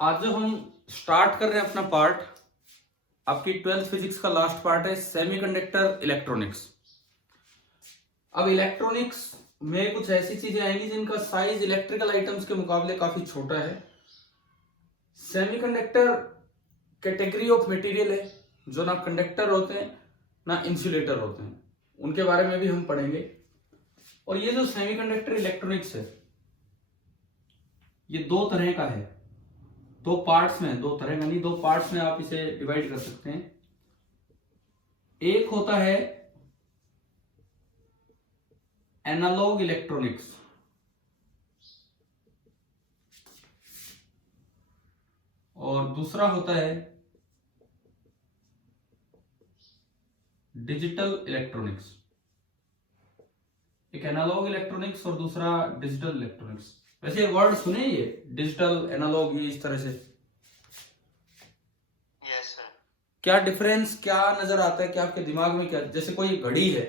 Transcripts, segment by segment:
आज जो हम स्टार्ट कर रहे हैं अपना पार्ट, आपकी 12th फिजिक्स का लास्ट पार्ट है सेमीकंडक्टर इलेक्ट्रॉनिक्स। अब इलेक्ट्रॉनिक्स में कुछ ऐसी चीजें आएंगी जिनका साइज इलेक्ट्रिकल आइटम्स के मुकाबले काफी छोटा है। सेमीकंडक्टर कैटेगरी ऑफ मटेरियल है जो ना कंडक्टर होते हैं ना इंसुलेटर होते हैं, उनके बारे में भी हम पढ़ेंगे। और ये जो सेमीकंडक्टर इलेक्ट्रॉनिक्स है ये दो तरह का है, दो पार्ट्स में, दो तरह का नहीं, दो पार्ट्स में आप इसे डिवाइड कर सकते हैं। एक होता है एनालॉग इलेक्ट्रॉनिक्स और दूसरा होता है डिजिटल इलेक्ट्रॉनिक्स। एक एनालॉग इलेक्ट्रॉनिक्स और दूसरा डिजिटल इलेक्ट्रॉनिक्स। वैसे वर्ड सुने ये डिजिटल एनालॉग, ये इस तरह से यस सर। क्या डिफरेंस क्या नजर आता है, क्या आपके दिमाग में क्या, जैसे कोई घड़ी है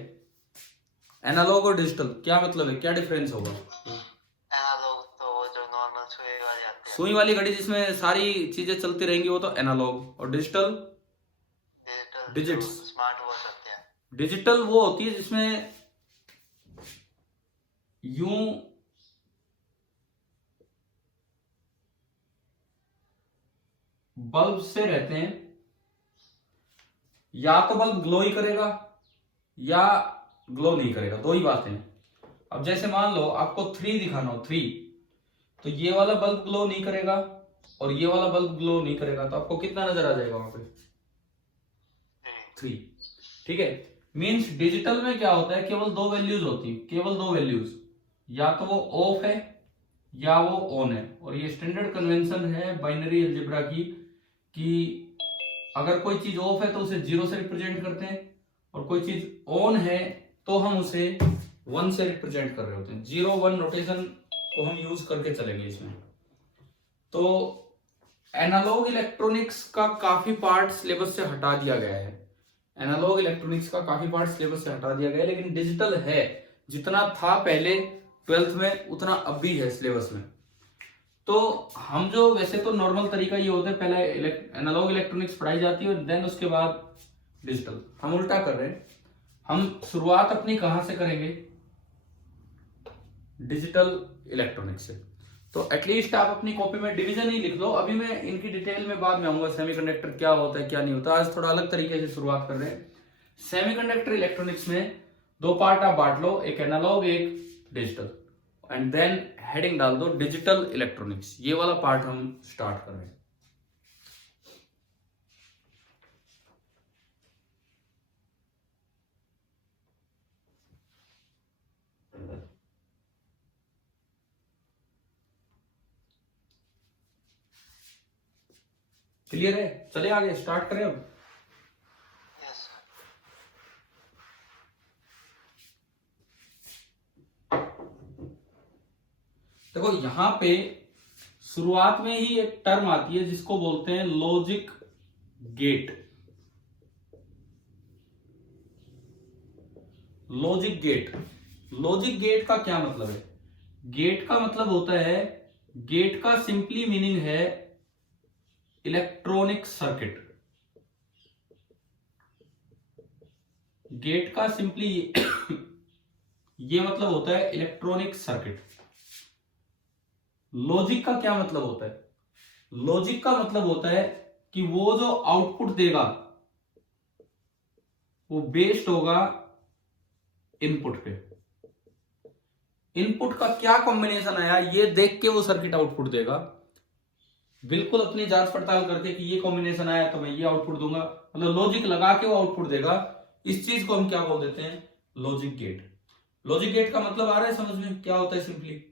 एनालॉग और डिजिटल, क्या मतलब है, क्या डिफरेंस होगा? एनालॉग तो वो जो नॉर्मल सुई वाली आती है, सुई वाली घड़ी जिसमें सारी चीजें चलती रहेंगी वो तो एनालॉग, और digital digital digits. Smart watch आती है। डिजिटल वो होती है जिसमें यूं बल्ब से रहते हैं, या तो बल्ब ग्लो ही करेगा या ग्लो नहीं करेगा, दो ही बातें हैं। अब जैसे मान लो आपको 3 दिखाना हो, 3, तो ये वाला बल्ब ग्लो नहीं करेगा और ये वाला बल्ब ग्लो नहीं करेगा, तो आपको कितना नजर आ जाएगा वहां पे? 3। ठीक है। मींस डिजिटल में क्या होता है, केवल दो वैल्यूज होती है, केवल दो वैल्यूज, या तो वो ऑफ है या वो ऑन है। और ये स्टैंडर्ड कन्वेंशन है बाइनरी अलजेब्रा की कि अगर कोई चीज ऑफ है तो उसे 0 से रिप्रेजेंट करते हैं, और कोई चीज ऑन है तो हम उसे 1 से रिप्रेजेंट कर रहे होते हैं। 0-1 नोटेशन को हम यूज करके चलेंगे इसमें। तो एनालॉग इलेक्ट्रॉनिक्स का काफी पार्ट सिलेबस से हटा दिया गया है, एनालॉग इलेक्ट्रॉनिक्स का काफी पार्ट सिलेबस से हटा दिया गया है, लेकिन डिजिटल है, जितना था पहले 12th में उतना अब भी है सिलेबस में। तो हम जो, वैसे तो नॉर्मल तरीका ये होता है, पहले एनालॉग इलेक्ट्रॉनिक्स पढ़ाई जाती है और देन उसके बाद डिजिटल। हम उल्टा कर रहे हैं। हम शुरुआत अपनी कहां से करेंगे? डिजिटल इलेक्ट्रॉनिक्स से। तो एटलीस्ट आप अपनी कॉपी में डिवीजन ही लिख लो, अभी मैं इनकी डिटेल में बाद में आऊंगा, सेमीकंडक्टर क्या होता है क्या नहीं होता। आज थोड़ा अलग तरीके से शुरुआत कर रहे हैं। सेमीकंडक्टर इलेक्ट्रॉनिक्स में दो पार्ट आप बांट लो, एक एनालॉग एक डिजिटल, एंड देन हेडिंग डाल दो डिजिटल इलेक्ट्रॉनिक्स। ये वाला पार्ट हम स्टार्ट कर रहे हैं। क्लियर है? चलिए आगे स्टार्ट करें अब। Yes sir. देखो यहां पे शुरुआत में ही एक टर्म आती है जिसको बोलते हैं logic gate. Logic gate, logic gate का क्या मतलब है? गेट का मतलब होता है, गेट का सिंपली मीनिंग है इलेक्ट्रॉनिक सर्किट। गेट का सिंपली ये मतलब होता है इलेक्ट्रॉनिक सर्किट। लॉजिक का क्या मतलब होता है? लॉजिक का मतलब होता है कि वो जो आउटपुट देगा वो बेस्ड होगा इनपुट पे। इनपुट का क्या कॉम्बिनेशन आया ये देख के वो सर्किट आउटपुट देगा, बिल्कुल अपनी जांच पड़ताल करके कि ये कॉम्बिनेशन आया तो मैं ये आउटपुट दूंगा, मतलब लॉजिक लगा के वो आउटपुट देगा। इस चीज को हम क्या बोल देते हैं? Logic gate. लॉजिक गेट का मतलब आ रहा है समझ में, क्या होता है सिंपली?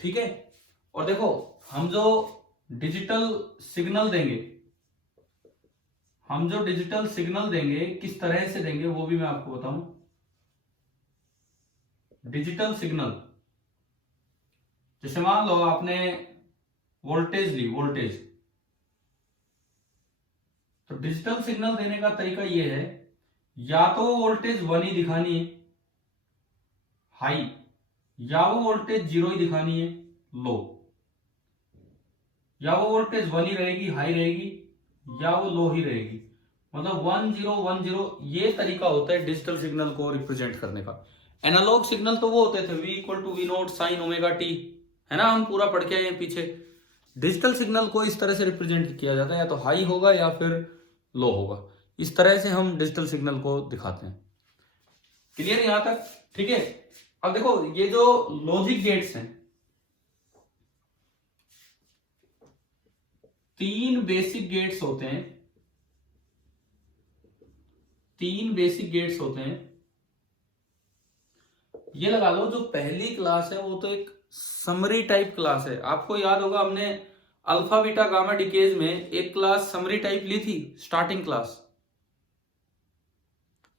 ठीक है। और देखो हम जो डिजिटल सिग्नल देंगे, हम जो डिजिटल सिग्नल देंगे किस तरह से देंगे वो भी मैं आपको बताऊं। डिजिटल सिग्नल, जैसे मान लो आपने वोल्टेज ली, वोल्टेज, तो डिजिटल सिग्नल देने का तरीका यह है, या तो वो वोल्टेज 1 ही दिखानी है हाई, या वो वोल्टेज 0 ही दिखानी है लो। या वो वोल्टेज 1 ही रहेगी, हाई रहेगी, या वो लो ही रहेगी। मतलब 1010 ये तरीका होता है डिजिटल सिग्नल को रिप्रेजेंट करने का। एनालॉग सिग्नल तो वो होते थे V equal to V0 sine omega T, है ना, हम पूरा पढ़ के आए हैं पीछे। डिजिटल सिग्नल को इस तरह से रिप्रेजेंट किया जाता है, या तो हाई होगा या फिर लो होगा। इस तरह से हम डिजिटल सिग्नल को दिखाते हैं। क्लियर यहां तक? ठीक है। अब देखो ये जो लॉजिक गेट्स हैं, 3 बेसिक गेट्स होते हैं, 3 बेसिक गेट्स होते हैं। ये लगा लो जो पहली क्लास है वो तो एक समरी टाइप क्लास है। आपको याद होगा हमने अल्फा बीटा गामा डिकेज में एक क्लास समरी टाइप ली थी, स्टार्टिंग क्लास,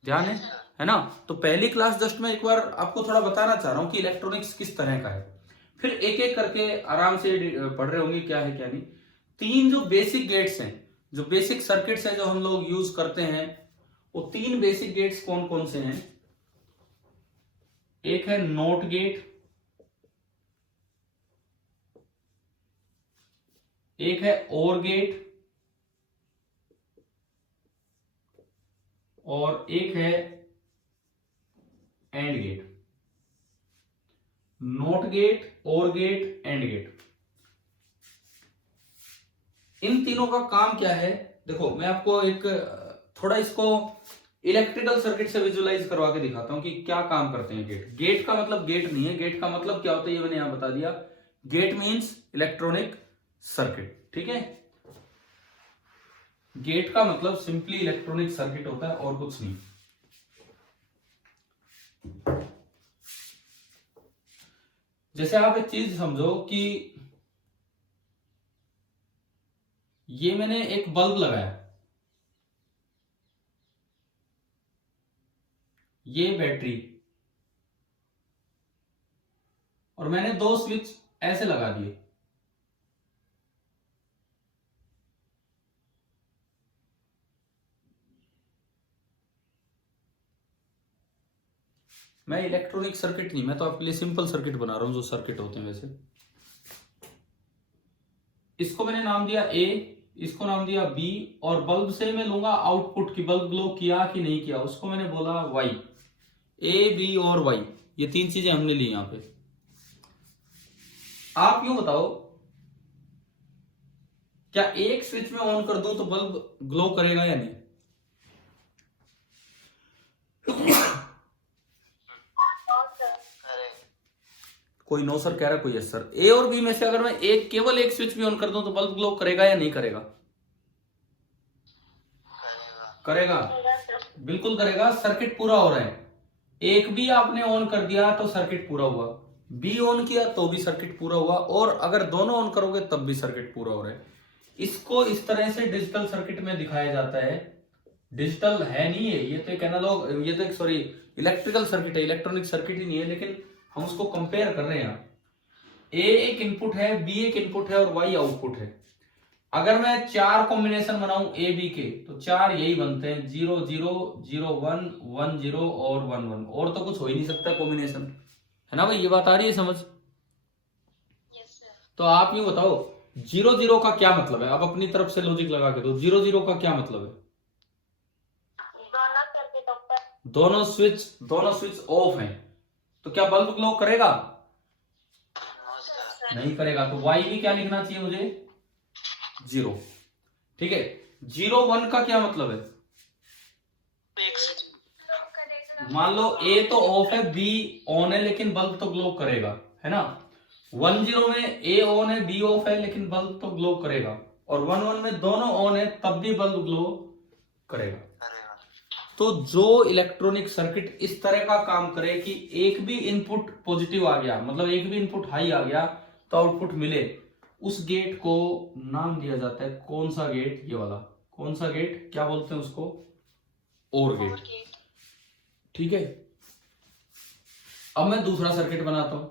ध्यान है ना? तो पहली क्लास जस्ट मैं एक बार आपको थोड़ा बताना चाह रहा हूं कि इलेक्ट्रॉनिक्स किस तरह का है, फिर एक एक करके आराम से पढ़ रहे होंगे क्या है क्या नहीं। 3 जो बेसिक गेट्स हैं, जो बेसिक सर्किट्स हैं जो हम लोग यूज करते हैं, वो 3 बेसिक गेट्स कौन कौन से हैं? एक है नोट गेट, एक है ओर गेट, और एक है and gate. Not gate, or gate, and gate. इन तीनों का काम क्या है? देखो मैं आपको एक थोड़ा इसको इलेक्ट्रिकल सर्किट से विजुअलाइज करवा के दिखाता हूं कि क्या काम करते हैं गेट। गेट का मतलब गेट नहीं है, गेट का मतलब क्या होता है ये मैंने यहां बता दिया। गेट मींस इलेक्ट्रॉनिक सर्किट, ठीक है। गेट का मतलब सिंपली इलेक्ट्रॉनिक सर्किट होता है और कुछ नहीं। जैसे आप एक चीज समझो कि ये मैंने एक बल्ब लगाया, ये बैटरी, और मैंने 2 स्विच ऐसे लगा दिए। मैं इलेक्ट्रॉनिक सर्किट नहीं, मैं तो आपके लिए सिंपल सर्किट बना रहा हूं जो सर्किट होते हैं वैसे। इसको मैंने नाम दिया A, इसको नाम दिया B, और बल्ब से मैं लूंगा आउटपुट की बल्ब ग्लो किया कि नहीं किया, उसको मैंने बोला Y। A, B और Y, ये 3 चीजें हमने ली यहां पे। आप यूं बताओ, क्या एक स्विच में ऑन कर दूं तो बल्ब ग्लो करेगा या नहीं? कोई नो सर कह रहा है, कोई यस सर। ए और बी में से अगर मैं केवल एक स्विच भी ऑन कर दूं तो बल्ब ग्लो करेगा या नहीं करेगा? करेगा, बिल्कुल करेगा। सर्किट पूरा हो रहा है। एक भी आपने ऑन कर दिया तो सर्किट पूरा हुआ, बी ऑन किया तो भी सर्किट पूरा हुआ, और अगर दोनों ऑन करोगे तब भी सर्किट पूरा हो रहा है। इसको इस तरह से डिजिटल सर्किट में दिखाया जाता है। डिजिटल है नहीं है ये तो एक एनालॉग, ये तो एक सॉरी इलेक्ट्रिकल सर्किट है, इलेक्ट्रॉनिक सर्किट ही नहीं है, लेकिन हम उसको कंपेयर कर रहे हैं। ए एक इनपुट है, बी एक इनपुट है और वाई आउटपुट है। अगर मैं 4 कॉम्बिनेशन बनाऊं ए बी के तो 4 यही बनते हैं, 0 0 0 1 1 0 और 1 1, और तो कुछ हो ही नहीं सकता कॉम्बिनेशन, है ना भाई? ये बात आ रही है समझ? तो आप ये बताओ 0 0 का क्या मतलब है? आप अपनी तरफ से लॉजिक लगा के दो, 0 0 का क्या मतलब है? दोनों स्विच ऑफ हैं, तो क्या बल्ब ग्लो करेगा? नहीं करेगा। तो वाई भी क्या लिखना चाहिए मुझे? 0। ठीक है। 0 1 का क्या मतलब है? मान लो ए तो ऑफ है, बी ऑन है, लेकिन बल्ब तो ग्लो करेगा, है ना? 1 0 में ए ऑन है, बी ऑफ है, लेकिन बल्ब तो ग्लो करेगा, और 1 1 में दोनों ऑन है तब भी बल्ब ग्लो करेगा। तो जो इलेक्ट्रॉनिक सर्किट इस तरह का काम करे कि एक भी इनपुट पॉजिटिव आ गया, मतलब एक भी इनपुट हाई आ गया तो आउटपुट मिले, उस गेट को नाम दिया जाता है, कौन सा गेट? ये वाला। कौन सा गेट? क्या बोलते हैं उसको? ओर गेट। ठीक है। अब मैं दूसरा सर्किट बनाता हूं,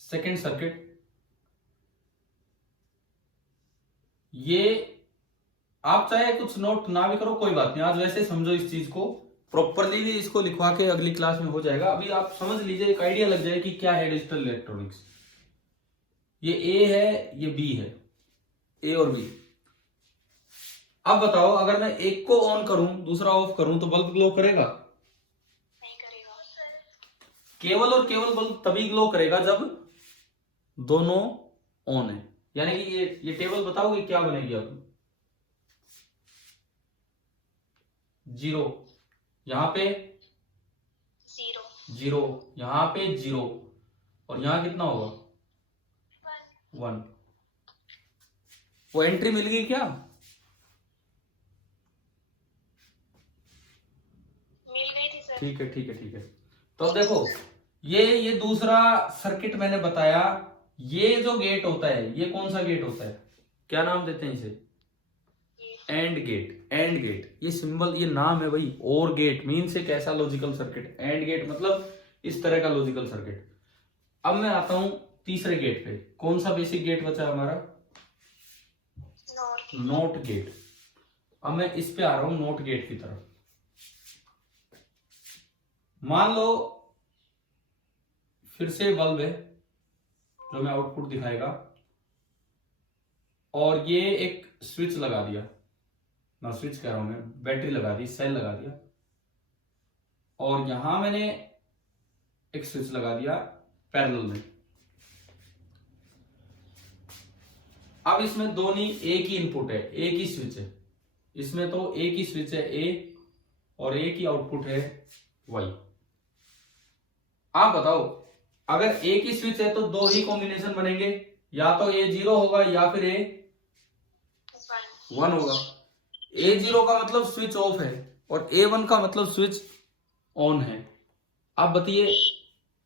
सेकंड सर्किट। ये आप चाहे कुछ नोट ना भी करो कोई बात नहीं, आज वैसे समझो इस चीज को प्रॉपरली, भी इसको लिखवा के अगली क्लास में हो जाएगा। अभी आप समझ लीजिए, एक आइडिया लग जाए कि क्या है डिजिटल इलेक्ट्रॉनिक्स। ये ए है, ये बी है, ए और बी। अब बताओ अगर मैं एक को ऑन करूं दूसरा ऑफ करूं तो बल्ब ग्लो करेगा? नहीं करेगा। केवल और केवल बल्ब तभी ग्लो करेगा जब दोनों ऑन है। यानी कि ये टेबल बताओगे क्या बनेगी अब? 0, यहां पे 0, यहां पे 0, और यहां कितना होगा? 1। वो एंट्री मिल गई क्या? मिल गई थी सर। ठीक है ठीक है ठीक है। तो अब देखो ये दूसरा सर्किट मैंने बताया। ये जो गेट होता है ये कौन सा गेट होता है? क्या नाम देते हैं इसे? AND gate. एंड गेट ये सिंबल, ये नाम है भाई। और गेट मीन्स एक ऐसा लॉजिकल सर्किट। एंड गेट मतलब इस तरह का लॉजिकल सर्किट। अब मैं आता हूं तीसरे गेट पे। कौन सा बेसिक गेट बचा हमारा? Not gate. अब मैं इस पे आ रहा हूं नॉट गेट की तरफ। मान लो फिर से बल्ब है जो मैं आउटपुट दिखाएगा, और ये एक स्विच लगा दिया, ना स्विच कह रहा हूं मैं, बैटरी लगा दी, सेल लगा दिया, और यहां मैंने एक स्विच लगा दिया पैरेलल में। अब इसमें दोनों एक ही इनपुट है, एक ही स्विच है। इसमें तो एक ही स्विच है ए, और एक ही आउटपुट है वाई। आप बताओ अगर एक ही स्विच है तो दो ही कॉम्बिनेशन बनेंगे, या तो ए 0 होगा या फिर ए 1 होगा। ए 0 का मतलब स्विच ऑफ है, और ए 1 का मतलब स्विच ऑन है। आप बताइए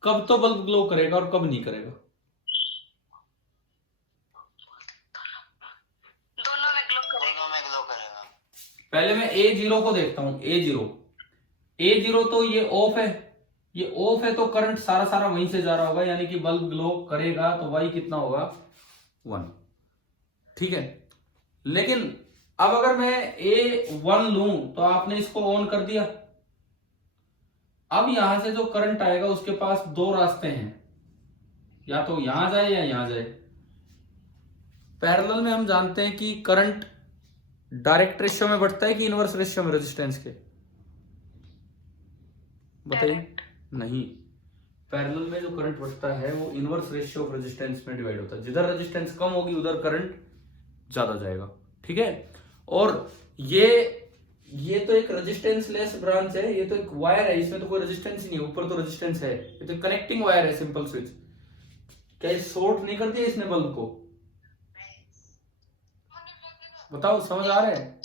कब तो बल्ब ग्लो करेगा और कब नहीं करेगा? दोनों में ग्लो करेगा। दोनों में ग्लो करेगा। पहले मैं ए 0 को देखता हूं। ए 0 तो ये ऑफ है, ये ऑफ है तो करंट सारा सारा वहीं से जा रहा होगा, यानी कि बल्ब ग्लो करेगा तो वाई कितना होगा? 1। ठीक है। लेकिन अब अगर मैं A1 लूं तो आपने इसको ऑन कर दिया। अब यहां से जो करंट आएगा उसके पास दो रास्ते हैं, या तो यहां जाए या यहां जाए। पैरेलल में हम जानते हैं कि करंट डायरेक्ट रेशियो में बढ़ता है कि इनवर्स रेशियो में रेजिस्टेंस के? बताइए। नहीं, पैरेलल में जो करंट बढ़ता है वो इनवर्स रेशियो ऑफ रेजिस्टेंस में डिवाइड होता है। जिधर रेजिस्टेंस कम होगी उधर करंट ज्यादा जाएगा। ठीक है। और ये तो एक रेजिस्टेंस लेस ब्रांच है, ये तो एक वायर है, इसमें तो कोई रेजिस्टेंस ही नहीं है, ऊपर तो रेजिस्टेंस है। ये तो कनेक्टिंग वायर है, सिंपल स्विच। क्या ये शॉर्ट नहीं कर दिया इसने बल्ब को? बताओ समझ आ रहा है?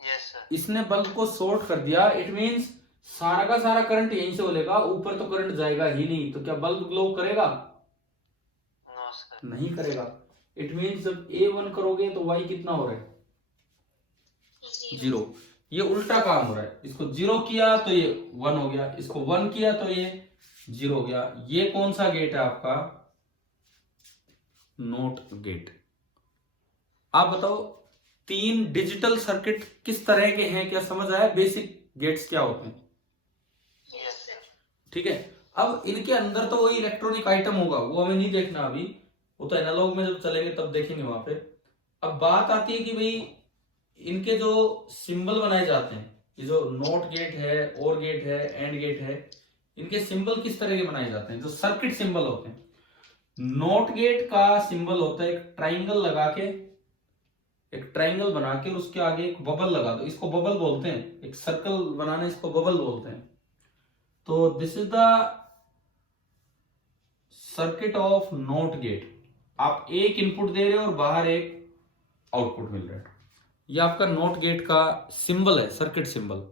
Yes sir. इसने बल्ब को शॉर्ट कर दिया। इट मींस सारा का सारा करंट यहीं से बोलेगा, ऊपर तो करंट जाएगा ही नहीं। तो क्या बल्ब ग्लो करेगा? No sir. नहीं करेगा। इट मींस जब A1 करोगे तो Y कितना हो रहा है? 0। ये उल्टा काम हो रहा है। इसको 0 किया तो ये 1 हो गया, इसको 1 किया तो ये 0 हो गया। ये कौन सा गेट है आपका? Not gate. आप बताओ 3 डिजिटल सर्किट किस तरह के हैं? क्या समझ आया? बेसिक गेट्स क्या होते हैं? Yes sir. ठीक है। अब इनके अंदर तो वही इलेक्ट्रॉनिक आइटम होगा, वो हमें नहीं देखना अभी, वो तो एनालॉग में जब चलेंगे तब देखेंगे वहां पे। अब बात आती है कि भाई इनके जो सिंबल बनाए जाते हैं, ये जो नॉट गेट है, और गेट है, एंड गेट है, इनके सिंबल किस तरह के बनाए जाते हैं? जो सर्किट सिंबल होते हैं। नॉट गेट का सिंबल होता है एक ट्राइंगल लगा के, एक ट्राइंगल बना के, और उसके आगे एक बबल लगा दो, इसको बबल बोलते हैं। एक सर्कल बनाने इसको बबल बोलते हैं। तो this is the circuit of not gate. आप एक इनपुट दे रहे हो और बाहर एक आउटपुट मिल रहा है। ये आपका नॉट गेट का सिंबल है, सर्किट सिंबल।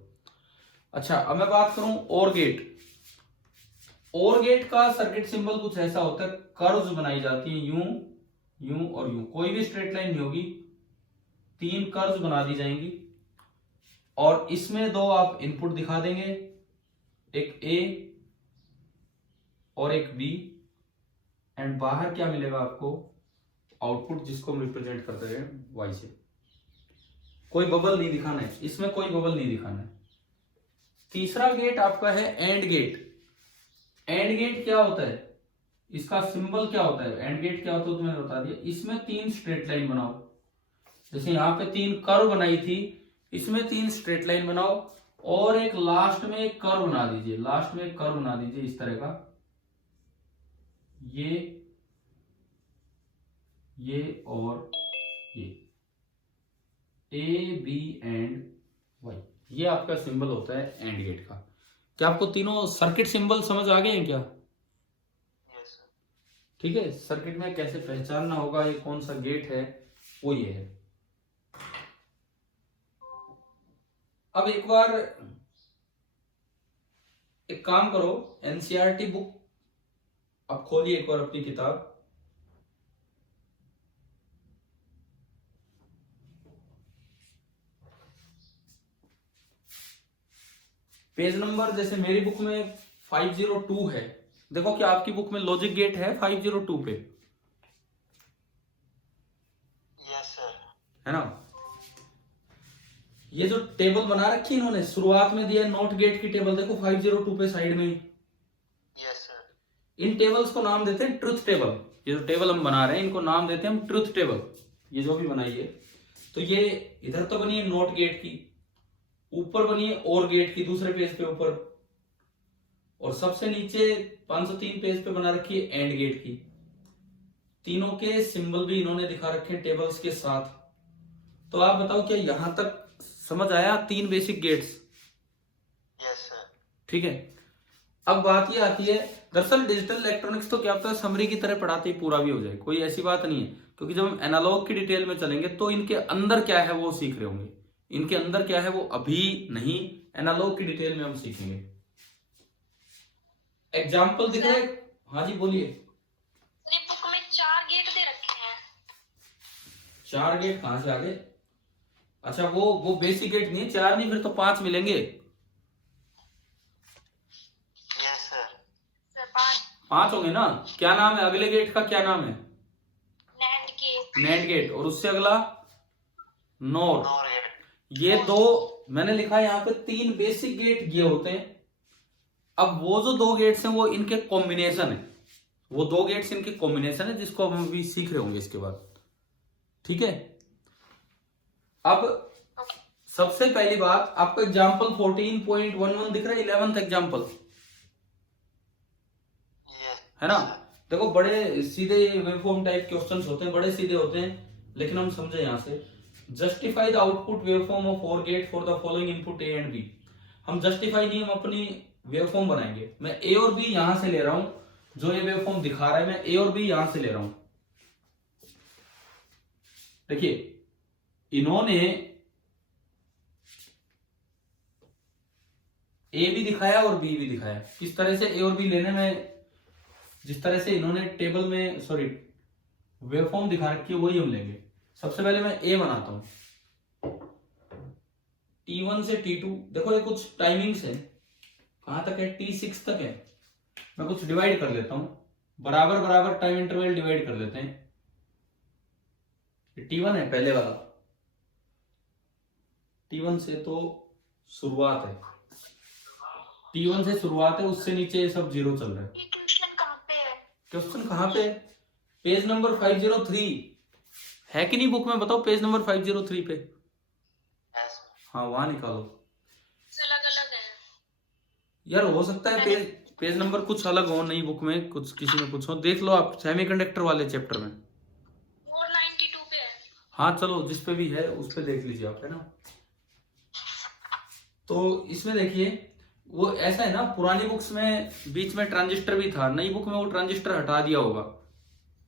अच्छा, अब मैं बात करूं और गेट। और गेट का सर्किट सिंबल कुछ ऐसा होता है, कर्व्स बनाई जाती हैं, यूं, यूं और यूं। कोई भी स्ट्रेट लाइन नहीं होगी, 3 कर्व्स बना दी जाएंगी, और इसमें 2 आप इनपुट दिखा देंगे, एक A और एक B, एंड बाहर क्या मिलेगा आपको? आउटपुट, जिसको हम रिप्रेजेंट करते हैं Y से। कोई बबल नहीं दिखाना है इसमें, कोई बबल नहीं दिखाना है। तीसरा गेट आपका है एंड गेट। एंड गेट क्या होता है? इसका सिंबल क्या होता है, एंड गेट क्या होता है तो मैंने बता दिया। इसमें 3 स्ट्रेट लाइन बनाओ, जैसे यहाँ पे 3 कर्व बनाई थी, इसमें 3 स्ट्रेट लाइन बनाओ और एक लास्ट में एक कर्व बना दीजिए, लास्ट में एक कर्व बना दीजिए इस तरह का, ये और ये ए बी एंड वाई, ये आपका सिंबल होता है एंड गेट का। क्या आपको तीनों सर्किट सिंबल समझ आ गए हैं क्या? Yes sir. ठीक है, सर्किट में कैसे पहचानना होगा ये कौन सा गेट है, वो ये है। अब एक बार एक काम करो, एनसीईआरटी बुक अब खोलिए एक बार अपनी किताब, पेज नंबर जैसे मेरी बुक में 502 है, देखो कि आपकी बुक में लॉजिक गेट है 502 पे, यस सर। है ना। ये जो टेबल बना रखी है इन्होंने, शुरुआत में दिया है नोट गेट की टेबल, देखो 502 पे साइड में ही। Yes sir. इन टेबल्स को नाम देते हैं ट्रुथ टेबल। ये जो टेबल हम बना रहे हैं इनको नाम देते हैं हम ट्रुथ टेबल। ये जो भी बनाइए, तो ये इधर तो बनी है नोट गेट की, ऊपर बनी है और गेट की दूसरे पेज पे ऊपर, और सबसे नीचे 503 पेज पे बना रखी है एंड गेट की। तीनों के सिंबल भी इन्होंने दिखा रखे हैं टेबल्स के साथ। तो आप बताओ क्या यहां तक समझ आया? 3 बेसिक गेट्स। Yes sir. ठीक है, अब बात ये आती है, दरअसल डिजिटल इलेक्ट्रॉनिक्स तो क्या होता है समरी की तरह पढ़ाते ही पूरा भी हो जाए, कोई ऐसी बात नहीं है, क्योंकि जब हम एनालॉग की डिटेल में चलेंगे तो इनके अंदर क्या है वो सीख रहे होंगे, इनके अंदर क्या है वो अभी नहीं, एनालॉग की डिटेल में हम सीखेंगे। एग्जाम्पल दिख रहे? हाँ जी बोलिए। मेरी बुक में 4 गेट दे रखे हैं। 4 गेट कहां से आ गए? अच्छा वो बेसिक गेट नहीं है, 4 नहीं, फिर तो 5 मिलेंगे। Yes sir. सर 5 5 होंगे ना। क्या नाम है अगले गेट का, क्या नाम है? NAND gate. NAND gate. और उससे अगला नोर। NOR gate. ये 2 मैंने लिखा है यहाँ पे, 3 बेसिक गेट ये होते हैं। अब वो जो 2 गेट्स हैं वो इनके कॉम्बिनेशन है, वो 2 गेट्स इनके कॉम्बिनेशन है जिसको हम अभी सीख रहे होंगे इसके बाद। ठीक है, अब सबसे पहली बात आपको एग्जांपल 14.11 दिख रहा है, 11th एग्जांपल यस है ना। देखो बड़े सीधे वेवफॉर्म टाइप क्वेश्चंस होते हैं, बड़े सीधे होते हैं, लेकिन हम समझे यहां से। Justify the output waveform of 4 gate for the following input A and B. हम जस्टिफाई नहीं, हम अपनी वेवफॉर्म बनाएंगे। मैं ए और बी यहां से ले रहा हूं, जो ये वेवफॉर्म दिखा रहा है मैं ए और बी यहां से ले रहा हूं। देखिए इन्होंने ए भी दिखाया और बी भी दिखाया। किस तरह से ए और बी लेने में, जिस तरह से इन्होंने टेबल में सॉरी वेवफॉर्म दिखा रखी है वही हम लेंगे। सबसे पहले मैं ए बनाता हूं, T1 से T2। देखो ये कुछ टाइमिंग्स है, कहां तक है? T6 तक है। मैं कुछ डिवाइड कर लेता हूं, बराबर बराबर टाइम इंटरवल डिवाइड कर देते हैं। T1 है पहले वाला, T1 से तो शुरुआत है, T1 से शुरुआत है, उससे नीचे ये सब 0 चल रहा है। ये क्वेश्चन कहाँ पे है? क्वेश्चन कहां पे? पेज नंबर 503 है कि नहीं बुक में? बताओ पेज नंबर 503 पे। यस। हाँ वहां निकालो अलग अलग है। यार, हो सकता है पेज नंबर कुछ अलग हो नई बुक में, कुछ किसी में कुछ हो। देख लो आप सेमीकंडक्टर वाले चैप्टर में। 492 पे है। हाँ चलो जिस पे भी है उस पे देख लीजिए आप, है ना। तो इसमें देखिए वो ऐसा है ना, पुरानी बुक्स में बीच में ट्रांजिस्टर भी था, नई बुक में वो ट्रांजिस्टर हटा दिया होगा,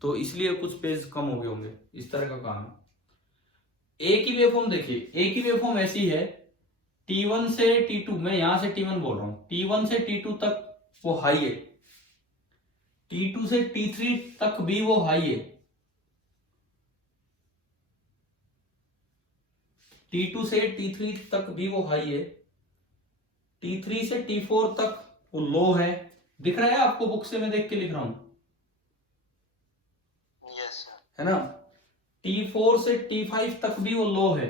तो इसलिए कुछ पेज कम हो गए होंगे, इस तरह का काम है। ए की वेवफॉर्म देखिए, ए की वेवफॉर्म ऐसी है, T1 से T2, मैं यहां से T1 बोल रहा हूं, T1 से T2 तक वो हाई है, T2 से T3 तक भी वो हाई है, T2 से T3 तक भी वो हाई है, T3 से T4 तक वो लो है। दिख रहा है आपको? बुक से मैं देख के लिख रहा हूं, यस सर। है ना। T4 से T5 तक भी वो लो है,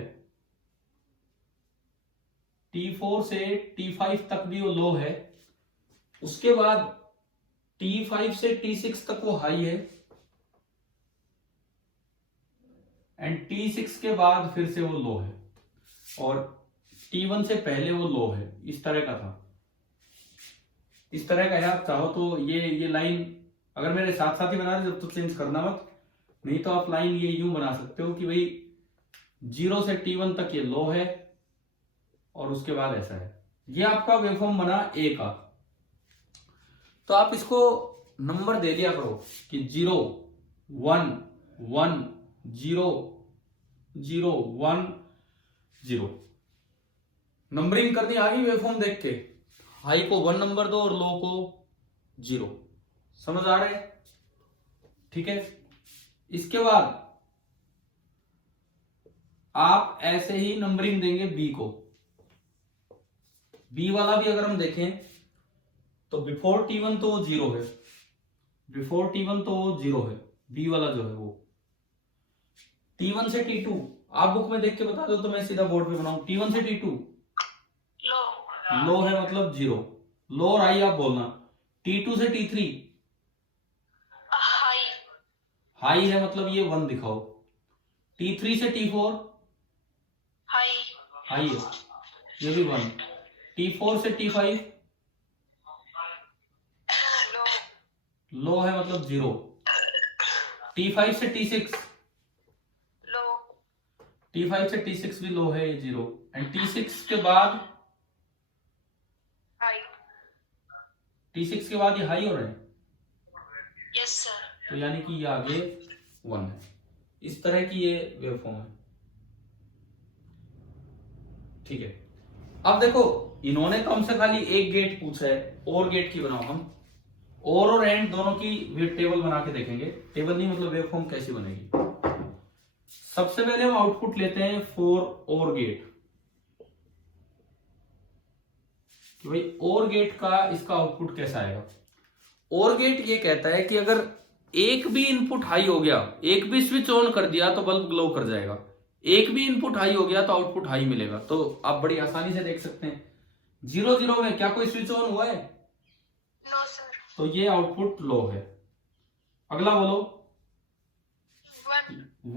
T4 से T5 तक भी वो लो है। उसके बाद T5 से T6 तक वो हाई है एंड T6 के बाद फिर से वो लो है, और T1 से पहले वो लो है। इस तरह का था, इस तरह का है। आप चाहो तो ये लाइन अगर मेरे साथ साथ ही बना रहे जब तो चेंज करना मत, नहीं तो आप लाइन ये यूं बना सकते हो कि भाई 0 से T1 तक ये लो है और उसके बाद ऐसा है। ये आपका वेवफॉर्म बना ए का। तो आप इसको नंबर दे दिया करो कि 0 1 1 0 0 1 0। नंबरिंग करनी आ गई वेवफॉर्म देख के। हाई को 1 नंबर दो और लो को 0। समझ आ रहे हैं? ठीक है। इसके बाद आप ऐसे ही नंबरिंग देंगे बी को। बी वाला भी अगर हम देखें तो बिफोर T1 तो वो 0 है, बिफोर T1 तो वो 0 है, बी वाला जो है वो। T1 से T2 आप बुक में देख के बता दो तो मैं सीधा बोर्ड पे बनाऊं। T1 से T2 लो है मतलब 0, लो और हाई आप बोलना। T2 से T3 हाई हाई है मतलब ये 1 दिखाओ। T3 से T4 हाई हाई है, ये भी 1। T4 से T5 लो लो है मतलब 0। T5 से T6 लो T5 से T6 भी लो है, ये 0। एंड T6 के बाद हाई T6 के बाद ये हाई हो रहे हैं, यस सर। तो यानी कि ये आगे 1 है। इस तरह की ये वेवफॉर्म है। ठीक है। अब देखो इन्होंने तो हमसे खाली एक गेट पूछा है, और गेट की बनाओ हम। और एंड दोनों की टेबल बना के देखेंगे। टेबल नहीं मतलब वेवफॉर्म कैसी बनेगी। सबसे पहले हम आउटपुट लेते हैं फॉर और गेट, कि भाई और गेट का इसका आउटपुट कैसा आएगा। और गेट ये कहता है कि अगर एक भी इनपुट हाई हो गया, एक भी स्विच ऑन कर दिया तो बल्ब ग्लो कर जाएगा, एक भी इनपुट हाई हो गया तो आउटपुट हाई मिलेगा। तो आप बड़ी आसानी से देख सकते हैं 0 0 में क्या कोई स्विच ऑन हुआ है? No sir. तो ये आउटपुट लो है। अगला बोलो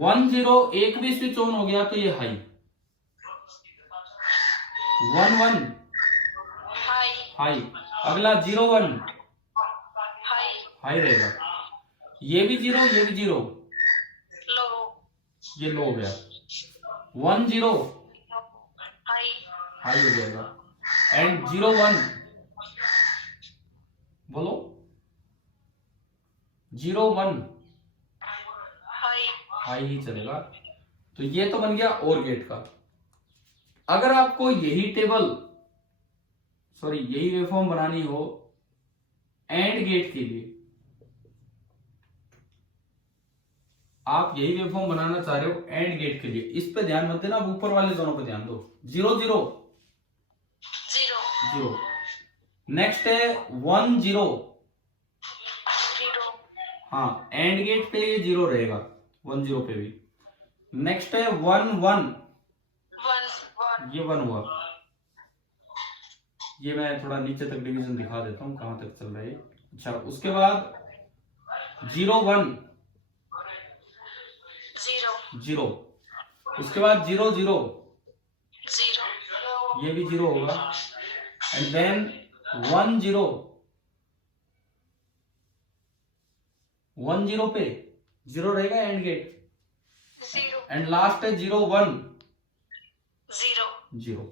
1 0, एक भी स्विच ऑन हो गया तो ये हाई। 1 1 high high. अगला 0 1 हाई हाई रहेगा। ये भी 0, ये भी 0, लो ये लो हो गया। 1 0 हाई हाई हो जाएगा। एंड 0 1 बोलो 0 1 हाई हाई ही चलेगा। तो ये तो बन गया और गेट का। अगर आपको यही वेवफॉर्म बनानी हो एंड गेट के लिए, आप यही वेवफॉर्म बनाना चाह रहे हो एंड गेट के लिए, इस पे ध्यान मत देना, आप ऊपर वाले दोनों पे ध्यान दो। 0 0 जीरो 0। नेक्स्ट है 1 0। जीरो हाँ, एंड गेट पे ये 0 रहेगा, 1 0 पे भी। नेक्स्ट है 1 1। वन ये 1 हुआ। ये मैं थोड़ा नीचे तक डिवीजन दिखा देता हूं कहां तक चल रहा है। अच्छा, उसके बाद 0 1 जीरो 0। उसके बाद 0 0, जीरो ये भी 0 होगा। And then 1 0। 1 0 पे 0 रहेगा AND gate. Zero AND last है 0 1 जीरो 0।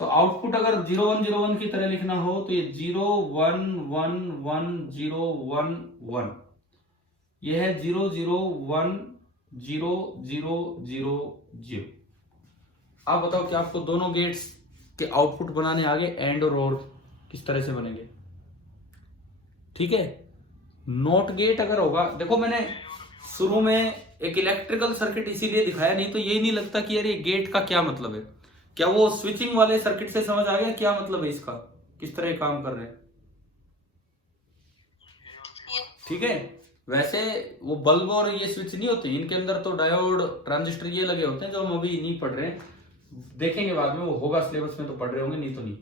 तो आउटपुट अगर 0 1 0 1 की तरह लिखना हो तो ये 0 1 1 1 0 1 1। ये है 0 0 1 0 0 0 0। आप बताओ कि आपको दोनों गेट्स के आउटपुट बनाने आगे एंड और किस तरह से बनेंगे। ठीक है। नॉट गेट अगर होगा, देखो मैंने शुरू में एक इलेक्ट्रिकल सर्किट इसीलिए दिखाया, नहीं तो यही नहीं लगता कि यार ये गेट का क्या मतलब है। क्या वो स्विचिंग वाले सर्किट से समझ आ गया क्या मतलब है इसका, किस तरह काम कर रहे हैं। ठीक है। वैसे वो बल्ब और ये स्विच नहीं होते, इनके अंदर तो डायोड ट्रांजिस्टर ये लगे होते हैं जो हम अभी नहीं पढ़ रहे हैं, देखेंगे बाद में, वो होगा सिलेबस में तो पढ़ रहे होंगे, नहीं तो नहीं।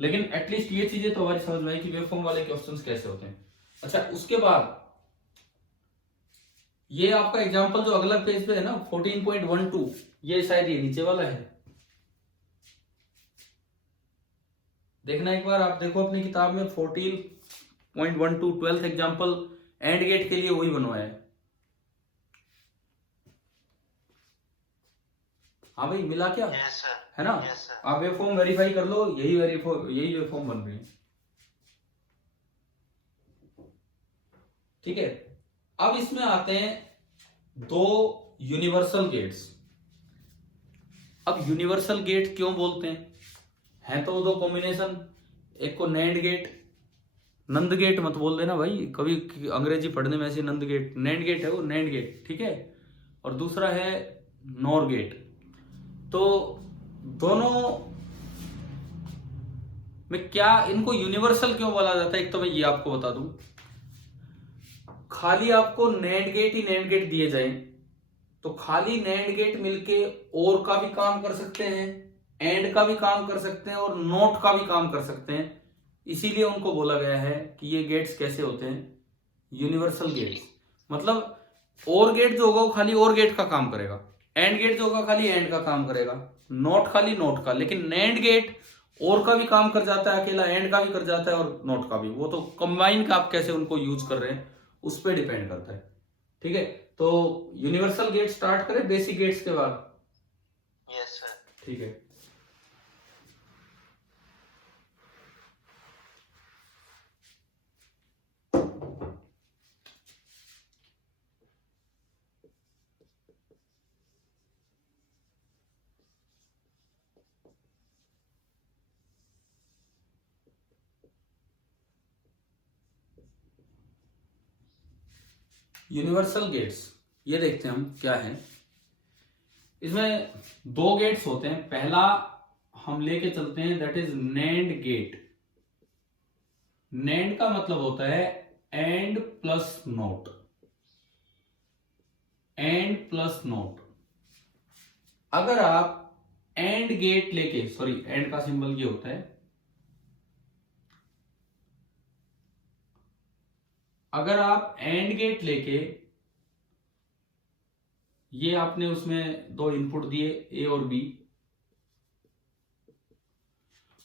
लेकिन एटलीस्ट ये चीजें तो हमारी समझ में आई कि वेव फॉर्म वाले क्वेश्चंस कैसे होते हैं। अच्छा, उसके बाद ये आपका एग्जांपल जो अगला पेज पे है ना 14.12, ये शायद ये नीचे वाला है, देखना एक बार, आप देखो अपनी किताब में 14.12 12th एग्जांपल एंड गेट के लिए वही बनवाया है। हाँ भाई, मिला क्या? यस सर, है ना? Yes sir. आप वेव फॉर्म वेरीफाई कर लो, यही वेव फॉर्म बन रही है। ठीक है, अब इसमें आते हैं दो यूनिवर्सल गेट्स। अब यूनिवर्सल गेट क्यों बोलते हैं तो दो कॉम्बिनेशन, एक को नैंड गेट, नंद गेट मत बोल देना भाई, कभी अंग्रेजी पढ़ने में ऐसे नंद गेट, नैंड गेट है वो, नैंड गेट, ठीक है। और दूसरा है नॉर गेट। तो दोनों में क्या, इनको यूनिवर्सल क्यों बोला जाता है, एक तो मैं ये आपको बता दूं, खाली आपको नैंड गेट ही नैंड गेट दिए जाए तो खाली नैंड गेट मिलके और का भी काम कर सकते हैं, एंड का भी काम कर सकते हैं और नोट का भी काम कर सकते हैं। इसीलिए उनको बोला गया है कि ये गेट्स कैसे होते हैं, यूनिवर्सल गेट्स। मतलब और गेट जो होगा वो खाली और गेट का काम करेगा, एंड गेट जो होगा खाली एंड का काम करेगा, नोट खाली नोट का। लेकिन नैंड गेट और का भी काम कर जाता है अकेला, एंड का भी कर जाता है और नोट का भी। वो तो कंबाइन का आप कैसे उनको यूज कर रहे हैं उस पर डिपेंड करता है। ठीक है, तो यूनिवर्सल गेट स्टार्ट करें बेसिक गेट्स के बाद। Yes sir. ठीक है, यूनिवर्सल गेट्स ये देखते हैं हम क्या है। इसमें दो गेट्स होते हैं, पहला हम लेके चलते हैं that is NAND gate. NAND का मतलब होता है AND plus NOT, AND plus NOT. अगर आप एंड गेट लेके, सॉरी एंड का सिंबल ये होता है, अगर आप एंड गेट लेके, ये आपने उसमें दो इनपुट दिए ए और बी,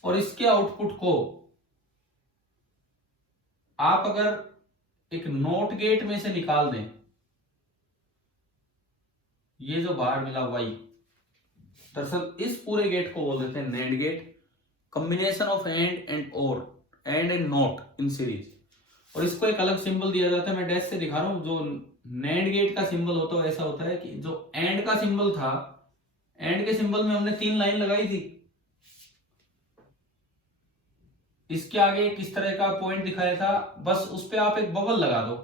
और इसके आउटपुट को आप अगर एक नोट गेट में से निकाल दें, ये जो बाहर मिला वाई, दरअसल इस पूरे गेट को बोल देते हैं nand gate, combination of and and or, and and not in series. और इसको एक अलग सिंबल दिया जाता है, मैं डैश से दिखा रहा हूं। जो नैंड गेट का सिंबल होता है ऐसा होता है कि जो एंड का सिंबल था, एंड के सिंबल में हमने 3 लाइन लगाई थी, इसके आगे किस तरह का पॉइंट दिखाया था, बस उस पे आप एक बबल लगा दो,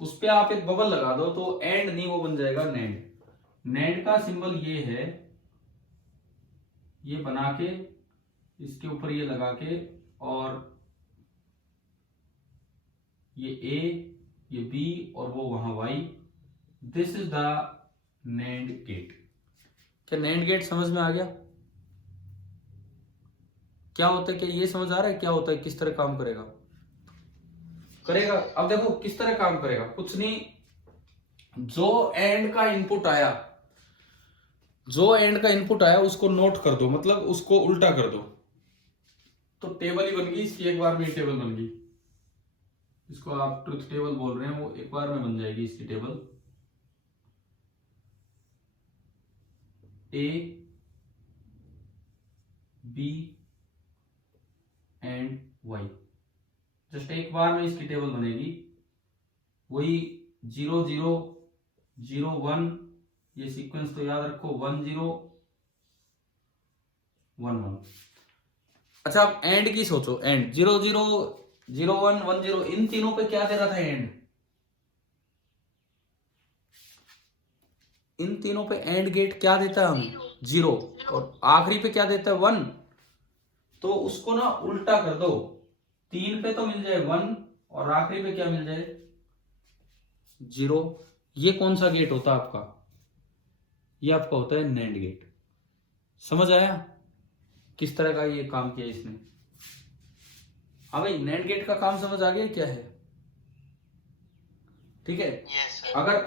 उस पे आप एक बबल लगा दो तो एंड नहीं, वो बन जाएगा नैंड। नैंड का सिंबल ये है, ये बना के इसके ऊपर ये लगा के, और ये ए, ये बी और वो वहां Y, this is the NAND gate. क्या नैंड गेट समझ में आ गया क्या होता है? क्या ये समझ आ रहा है क्या होता है, किस तरह काम करेगा? अब देखो किस तरह काम करेगा, कुछ नहीं, जो एंड का इनपुट आया, जो एंड का इनपुट आया उसको नोट कर दो, मतलब उसको उल्टा कर दो, तो टेबल ही बन गई इसकी, एक बार में टेबल बन गई। इसको आप ट्रुथ टेबल बोल रहे हैं, वो एक बार में बन जाएगी इसकी table. A B and Y, just एक बार में इसकी टेबल बनेगी। वही 0 0 0 1, ये सीक्वेंस तो याद रखो, 1 0 1 1। अच्छा, आप एंड की सोचो, एंड 0 0 0 1 1 0, इन तीनों पे क्या दे रहा था एंड? इन तीनों पे एंड गेट क्या देता है हमें? 0, और आखिरी पे क्या देता है? 1। तो उसको ना उल्टा कर दो, 3 पे तो मिल जाए 1 और आखिरी पे क्या मिल जाए? 0। ये कौन सा गेट होता है आपका? ये आपका होता है नैंड गेट। समझ आया किस तरह का ये काम किया इसने। हाँ भाई, नैंड गेट का काम समझ आ गया क्या है? ठीक है। Yes sir.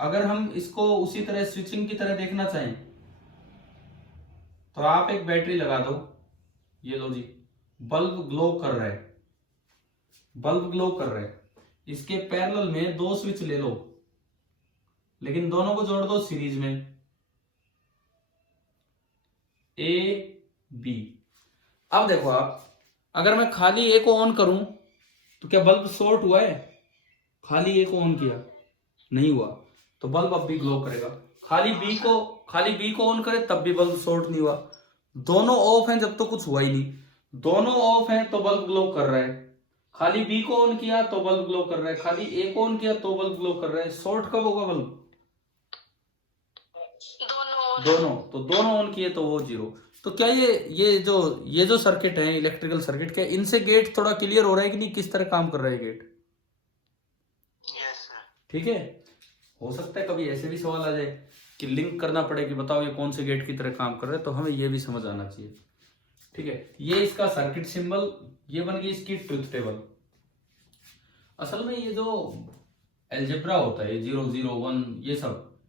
अगर हम इसको उसी तरह स्विचिंग की तरह देखना चाहें तो आप एक बैटरी लगा दो, ये लो जी, बल्ब ग्लो कर रहा है, बल्ब ग्लो कर रहा है, इसके पैरेलल में दो स्विच ले लो, लेकिन दोनों को जोड़ दो सीरीज में, ए बी। अब देखो आप, अगर मैं खाली ए को ऑन करूं तो क्या बल्ब शॉर्ट हुआ है? खाली ए को ऑन किया, नहीं हुआ, तो बल्ब अब भी ग्लो करेगा। खाली बी को ऑन करे तब भी बल्ब शॉर्ट नहीं हुआ। दोनों ऑफ हैं जब तो कुछ हुआ ही नहीं, दोनों ऑफ हैं तो बल्ब ग्लो कर रहा है। खाली बी को ऑन किया तो बल्ब ग्लो कर रहा है, खाली ए को ऑन किया तो बल्ब ग्लो कर रहा है। शॉर्ट कब होगा बल्ब? दोनों, तो दोनों ऑन किए तो वो जीरो। तो क्या ये जो सर्किट है, इलेक्ट्रिकल सर्किट, क्या इनसे गेट थोड़ा क्लियर हो रहा है कि नहीं, किस तरह काम कर रहा है गेट? Yes sir. ठीक है। हो सकता है कभी ऐसे भी सवाल आ जाए कि लिंक करना पड़े कि बताओ ये कौन से गेट की तरह काम कर रहा है, तो हमें ये भी समझ आना चाहिए। ठीक है, ये इसका सर्किट सिंबल, ये बन गई इसकी ट्रुथ टेबल। असल में ये जो अलजेब्रा होता है, 0 0 1 ये सब,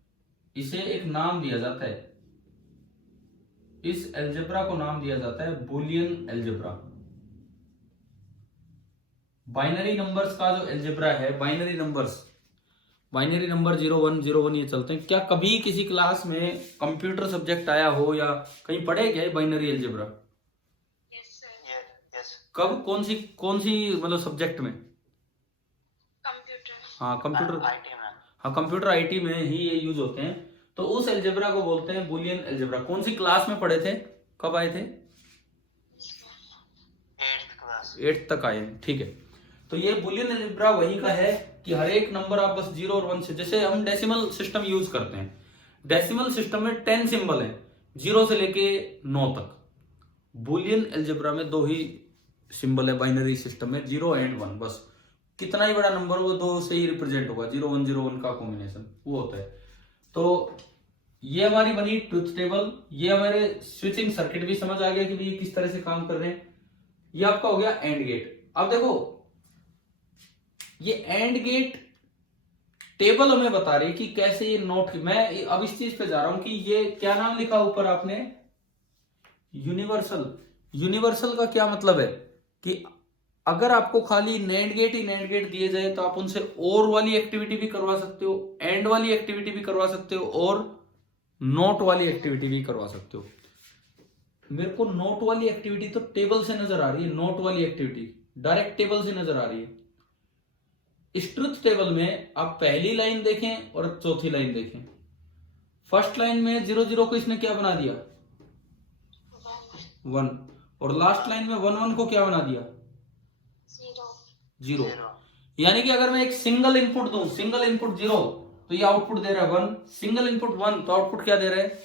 इसे एक नाम दिया जाता है, इस अलजेब्रा को नाम दिया जाता है बुलियन अलजेब्रा। बाइनरी नंबर्स का जो अलजेब्रा है, बाइनरी नंबर 0 1 0 1 ये चलते हैं। क्या कभी किसी क्लास में कंप्यूटर सब्जेक्ट आया हो या कहीं पढ़े क्या बाइनरी अलजेब्रा? यस। कब, कौन सी मतलब सब्जेक्ट में? कंप्यूटर। हाँ कंप्यूटर, आईटी में। हाँ कंप्यूटर आईटी में ही ये यूज होते हैं। तो उस अलजेब्रा को बोलते हैं बुलियन अलजेब्रा। कौन सी क्लास में पढ़े थे, कब आए थे? 8th class. 8th तक आए हैं। ठीक है, तो ये बुलियन अलजेब्रा वही का है कि हर एक नंबर आप बस 0 और 1 से, जैसे हम डेसिमल सिस्टम यूज करते हैं, डेसिमल सिस्टम में 10 सिंबल है 0 से लेके 9 तक। बुलियन अलजेब्रा में 2 ही सिंबल है बाइनरी सिस्टम में, 0 एंड 1। बस कितना ही बड़ा नंबर हो 2 से ही रिप्रेजेंट होगा, 0 1 0 1 का कॉम्बिनेशन वो होता है। तो ये हमारी बनी ट्रुथ टेबल। ये हमारे स्विचिंग सर्किट भी समझ आ गया कि भाई किस तरह से काम कर रहे हैं। ये आपका हो गया एंड गेट। अब देखो ये एंड गेट टेबल हमें बता रही कि कैसे ये नोट, मैं अब इस चीज पे जा रहा हूं कि ये क्या नाम लिखा ऊपर आपने, यूनिवर्सल। यूनिवर्सल का क्या मतलब है कि अगर आपको खाली नैंड गेट ही नैंड गेट दिए जाए तो आप उनसे और वाली एक्टिविटी भी करवा सकते हो, एंड वाली एक्टिविटी भी करवा सकते हो, और नोट वाली एक्टिविटी भी करवा सकते हो। मेरे को नोट वाली एक्टिविटी तो टेबल से नजर आ रही है, नोट वाली एक्टिविटी डायरेक्ट टेबल से नजर आ रही है। इस ट्रुथ टेबल में आप पहली लाइन देखें और चौथी लाइन देखें। फर्स्ट लाइन में 0 0 को इसने क्या बना दिया, 1, और लास्ट लाइन में 1 1 को क्या बना दिया, 0। यानी कि अगर मैं एक सिंगल इनपुट दूं, सिंगल इनपुट 0 तो ये आउटपुट दे रहा है 1, सिंगल इनपुट 1 तो आउटपुट क्या दे रहा है,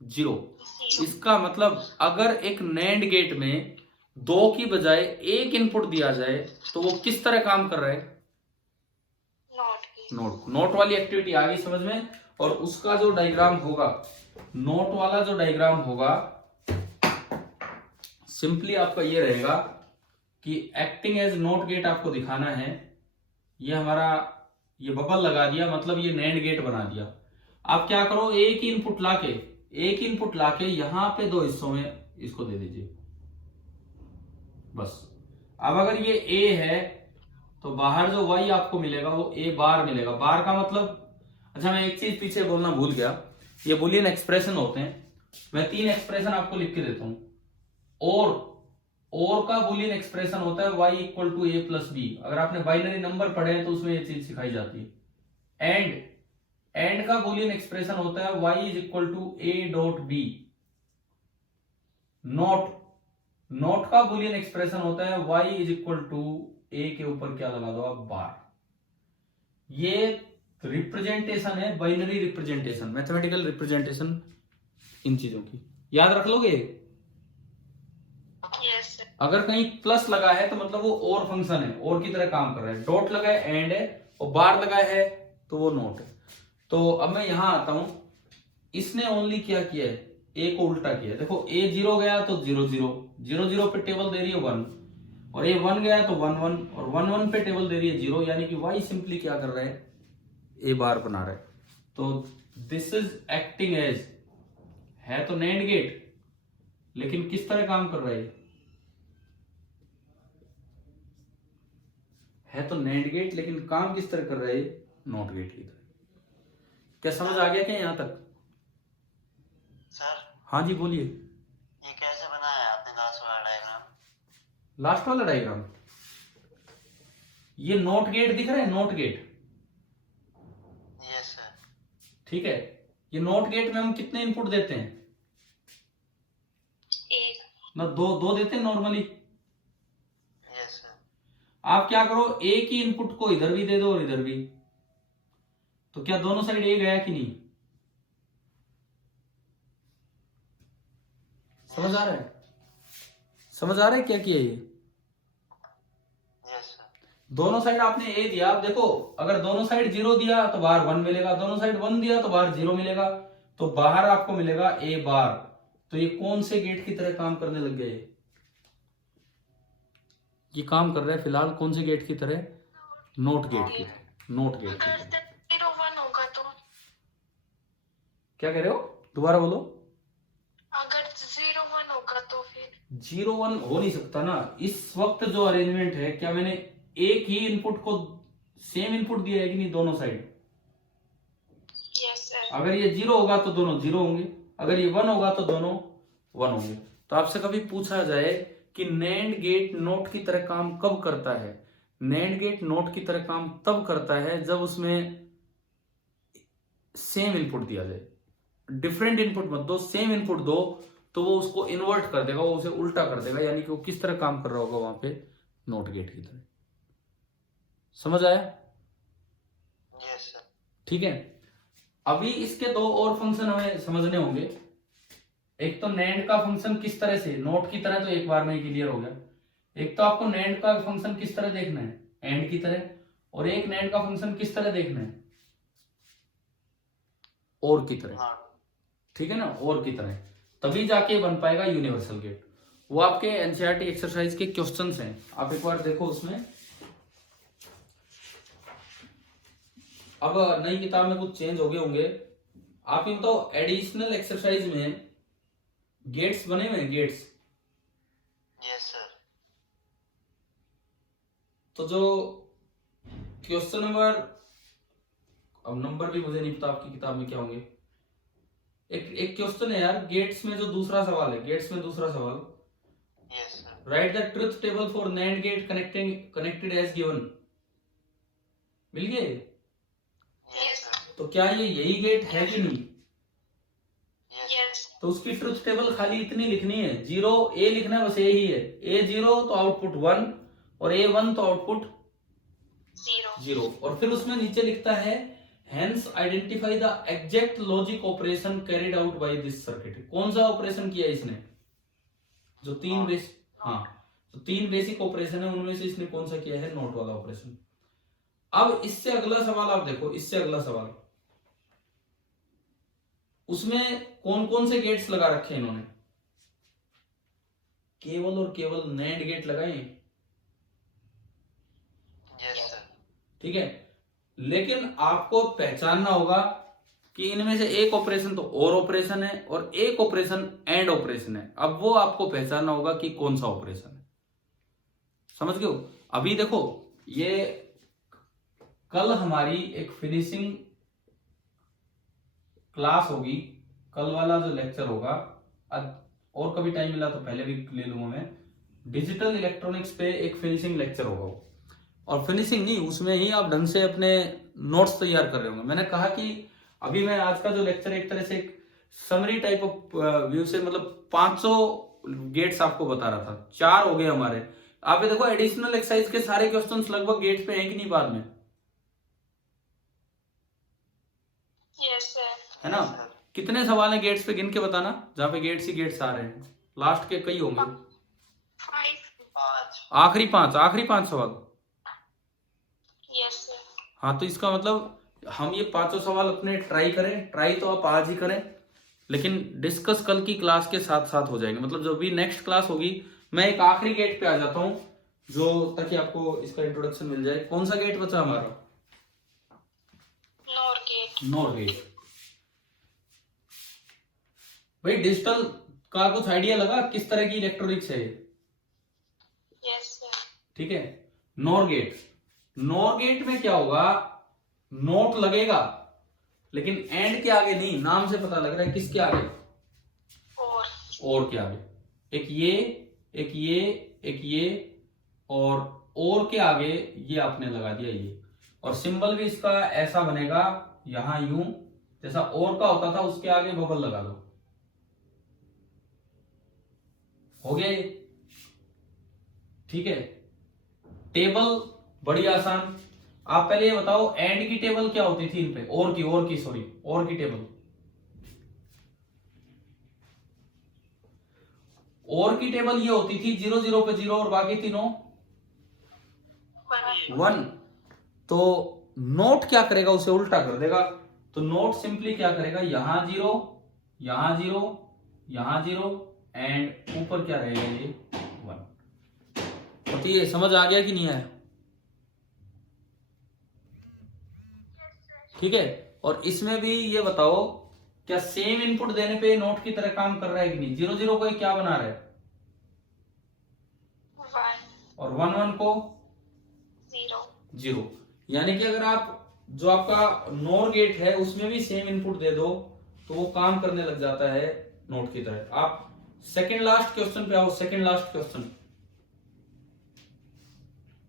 0। इसका मतलब अगर एक नैंड गेट में 2 की बजाय 1 इनपुट दिया जाए तो वो किस तरह काम कर रहा है, नोट वाली एक्टिविटी आ गई समझ में। और उसका जो डायग्राम होगा, नोट वाला जो डायग्राम होगा, सिंपली आपका ये रहेगा कि एक्टिंग एज नोट गेट आपको दिखाना है। ये हमारा ये बबल लगा दिया, मतलब ये नैंड गेट बना दिया। आप क्या करो, एक ही इनपुट लाके यहां पे 2 हिस्सों में इसको दे दीजिए बस। अब अगर ये ए है तो बाहर जो y आपको मिलेगा वो a बार मिलेगा। बार का मतलब, अच्छा मैं एक चीज पीछे बोलना भूल गया, ये बुलियन एक्सप्रेशन होते हैं। मैं 3 एक्सप्रेशन आपको लिख के देता हूं। और का बुलियन एक्सप्रेशन होता है y equal to a plus B. अगर आपने बाइनरी नंबर पढ़े हैं तो उसमें ये चीज सिखाई जाती है। एंड का बुलियन एक्सप्रेशन होता है y is equal to a dot B. NOT का बुलियन एक्सप्रेशन होता है y is equal to a के ऊपर क्या लगा दो आप, बार। ये रिप्रेजेंटेशन है, binary representation, mathematical representation in चीजों की याद रख लोगे। यस। अगर कहीं प्लस लगा है तो मतलब वो और फंक्शन है, और की तरह काम कर रहा है। डॉट लगा है एंड है, और बार लगा है तो वो नोट है। तो अब मैं यहां आता हूं, इसने ओनली क्या किया है, ए को उल्टा किया। देखो ए 0 गया तो 0 0, 0 0 पे टेबल दे रही है 1, और ए 1 गया तो 1 1, और 1 1 पे टेबल दे रही है 0, यानी कि y सिंपली क्या कर रहा है, ए बार बना रहा है। तो दिस इज एक्टिंग एज, है तो नैंड गेट लेकिन किस तरह काम कर रहा है तो नैंड गेट लेकिन काम किस तरह कर रहा है, नॉट गेट की तरह। क्या समझ आ गया क्या यहां तक? सर हाँ जी बोलिए। ये कैसे बनाया आपने लास्ट वाला डायग्राम? लास्ट वाला डायग्राम, ये नॉट गेट दिख रहा है, नॉट गेट, यस सर। ठीक है। ये नॉट गेट में हम कितने इनपुट देते हैं, एक। ना दो देते हैं नॉर्मली। Yes sir. आप क्या करो, एक ही इनपुट को इधर भी दे दो और इधर भी, तो क्या दोनों साइड ए गया कि नहीं? समझ आ रहा है, समझ आ रहा है क्या किया ये? Yes sir. दोनों साइड आपने ए दिया। आप देखो, अगर दोनों साइड 0 दिया तो बाहर 1 मिलेगा, दोनों साइड 1 दिया तो बाहर 0 मिलेगा, तो बाहर आपको मिलेगा ए बार। तो ये कौन से गेट की तरह काम करने लग गया? ये काम कर रहा है फिलहाल कौन से गेट की तरह, नोट गेट की, नोट गेट की अगर तरह। 0 1 होगा तो, क्या कह रहे हो, दोबारा बोलो। अगर 0 1 होगा तो फिर 0 1 हो नहीं सकता ना इस वक्त जो अरेंजमेंट है। क्या मैंने एक ही इनपुट को सेम इनपुट दिया है कि नहीं दोनों साइड? Yes sir. अगर ये 0 होगा तो दोनों 0 होंगे, अगर ये 1 होगा तो दोनों 1 होंगे। तो आपसे कभी पूछा जाए कि नैंड गेट नोट की तरह काम कब करता है, नैंड गेट नोट की तरह काम तब करता है जब उसमें सेम इनपुट दिया जाए। डिफरेंट इनपुट मत दो, सेम इनपुट दो, तो वो उसको इन्वर्ट कर देगा, वो उसे उल्टा कर देगा, यानी कि वो किस तरह काम कर रहा होगा वहां पे, नोट गेट की तरह। समझ आया? Yes sir. ठीक है। अभी इसके दो और फंक्शन हमें समझने होंगे। एक तो नैंड का फंक्शन किस तरह से, नोट की तरह तो एक बार में ही क्लियर हो गया। एक तो आपको नैंड का फंक्शन किस तरह देखना है, एंड की तरह, और एक नैंड का फंक्शन किस तरह देखना है, और की तरह। ठीक है ना, और की तरह, तभी जाके बन पाएगा यूनिवर्सल गेट। वो आपके एनसीईआरटी एक्सरसाइज के क्वेश्चंस हैं, आप एक बार देखो उसमें। अब नई किताब में कुछ चेंज हो गए होंगे। आप ये बताओ, एडिशनल एक्सरसाइज में गेट्स बने हुए हैं, गेट्स। Yes sir. तो जो क्वेश्चन नंबर, अब नंबर भी मुझे नहीं पता आपकी किताब में क्या होंगे। एक क्वेश्चन है यार गेट्स में, जो दूसरा सवाल है गेट्स में, दूसरा सवाल, yes sir. Write the truth table for nand gate connected as given. मिल गए? Yes sir. तो क्या ये यही गेट है कि नहीं? यस। तो उसकी ट्रुथ टेबल खाली इतनी लिखनी है, 0 ए लिखना है, बस ए ही है। ए 0 तो आउटपुट 1, और ए 1 तो आउटपुट 0। और फिर उसमें नीचे लिखता है hence identify the exact logic operation carried out by this circuit. कौन सा ऑपरेशन किया इसने, जो तीन जो तीन बेसिक ऑपरेशन है उनमें से इसने कौन सा किया है, नोट वाला ऑपरेशन। अब इससे अगला सवाल आप देखो, इससे अगला सवाल, उसमें कौन कौन से गेट्स लगा रखे हैं इन्होंने, केवल और केवल नैंड गेट लगाए हैं। Yes sir. ठीक है, लेकिन आपको पहचानना होगा कि इनमें से एक ऑपरेशन तो और ऑपरेशन है और एक ऑपरेशन एंड ऑपरेशन है। अब वो आपको पहचानना होगा कि कौन सा ऑपरेशन है। समझ गए हो? अभी देखो, ये कल हमारी एक फिनिशिंग क्लास होगी, कल वाला जो लेक्चर होगा, और कभी टाइम मिला तो पहले भी ले लूंगा मैं, डिजिटल इलेक्ट्रॉनिक्स पे एक फिनिशिंग लेक्चर होगा वो। और फिनिशिंग नहीं, उसमें ही आप ढंग से अपने नोट्स तैयार कर रहे होंगे। मैंने कहा कि अभी मैं आज का जो लेक्चर एक तरह से एक समरी टाइप ऑफ व्यू से, मतलब 500 गेट्स आपको बता रहा था, 4 हो गए हमारे। आप ये देखो, एडिशनल एक्सरसाइज के सारे क्वेश्चंस लगभग गेट्स पे हैं कि नहीं बाद में, यस सर। है ना? कितने सवाल हैं गेट्स पे, गिन के बताना, जहां पे गेट्स ही गेट्स आ रहे हैं। लास्ट के कई होंगे, 5। आखिरी 5 सवाल। Yes sir. हाँ, तो इसका मतलब हम ये 5 सवाल अपने ट्राई करें। ट्राई तो आप आज ही करें, लेकिन डिस्कस कल की क्लास के साथ साथ हो जाएंगे, मतलब जो भी नेक्स्ट क्लास होगी। मैं एक आखिरी गेट पे आ जाता हूं, जो ताकि आपको इसका इंट्रोडक्शन मिल जाए। कौन सा गेट बचा हमारा? NOR gate. NOR gate. भाई डिजिटल का कुछ आइडिया लगा किस तरह की इलेक्ट्रॉनिक्स है ये? Yes sir. ठीक है। नॉर गेट, नॉर गेट में क्या होगा, नोट लगेगा लेकिन एंड के आगे नहीं, नाम से पता लग रहा है किसके आगे, और के आगे। एक ये, एक ये, एक ये, और के आगे ये आपने लगा दिया ये। और सिंबल भी इसका ऐसा बनेगा, यहां यूं जैसा और का होता था, उसके आगे बबल लगा दो, हो गया ये। ठीक है। टेबल बड़ी आसान। आप पहले ये बताओ एंड की टेबल क्या होती थी इन पे, और की सॉरी, और की टेबल, और की टेबल ये होती थी 0 0 पे 0 और बाकी तीनों 1। तो नोट क्या करेगा, उसे उल्टा कर देगा। तो नोट सिंपली क्या करेगा, यहां 0, यहां 0, यहां 0 एंड ऊपर क्या रहेगा ये 1। तो ये समझ आ गया कि नहीं आया? ठीक है। और इसमें भी ये बताओ क्या सेम इनपुट देने पे नोट की तरह काम कर रहा है कि नहीं? 0 0 को क्या बना रहा है, 1, और 1 1 को 0। यानी कि अगर आप जो आपका नोर गेट है उसमें भी सेम इनपुट दे दो तो वो काम करने लग जाता है नोट की तरह। आप सेकंड लास्ट क्वेश्चन पे आओ, सेकंड लास्ट क्वेश्चन।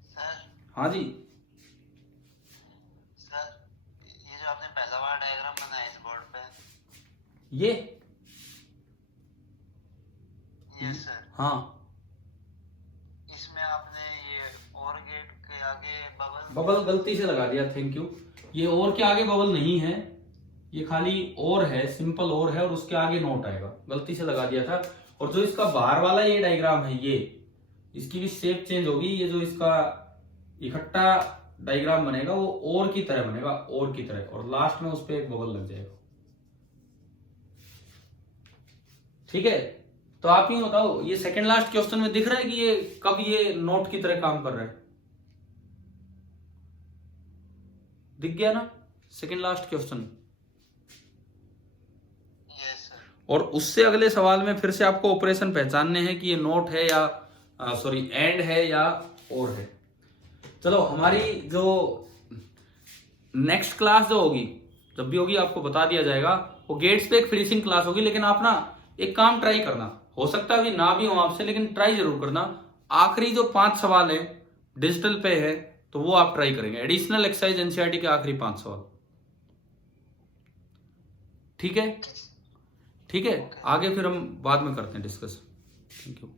सर हाँ जी। सर ये जो आपने पहला वाला डायग्राम बनाया इस बोर्ड पे, ये यस सर, हाँ, इसमें आपने ये और गेट के आगे बबल गलती से लगा दिया, थैंक यू। ये और के आगे बबल नहीं है, ये खाली और है, सिंपल और है, और उसके आगे नोट आएगा, गलती से लगा दिया था। और जो इसका बाहर वाला ये डायग्राम है, ये इसकी भी शेप चेंज होगी। ये जो इसका इकट्ठा डायग्राम बनेगा वो और की तरह बनेगा, और की तरह, और लास्ट में उस पर एक बबल लग जाएगा। ठीक है। तो आप ही बताओ ये सेकंड लास्ट क्वेश्चन में दिख रहा है कि ये कब ये नोट की तरह काम कर रहा है? दिख गया ना second last question? Yes sir. और उससे अगले सवाल में फिर से आपको ऑपरेशन पहचानने हैं कि ये नोट है या सॉरी एंड है या और है। चलो हमारी जो नेक्स्ट क्लास जो होगी, जब भी होगी आपको बता दिया जाएगा, वो गेट्स पे एक फिनिशिंग क्लास होगी। लेकिन आप ना एक काम ट्राई करना, हो सकता है अभी ना भी हो आपसे, लेकिन ट्राई जरूर करना। आखिरी जो 5 सवाल है डिजिटल पे है तो वो आप ट्राई करेंगे, एडिशनल एक्सरसाइज एनसीईआरटी के आखिरी 5 सवाल। ठीक है। ठीक है, आगे फिर हम बाद में करते हैं डिस्कस। Thank you.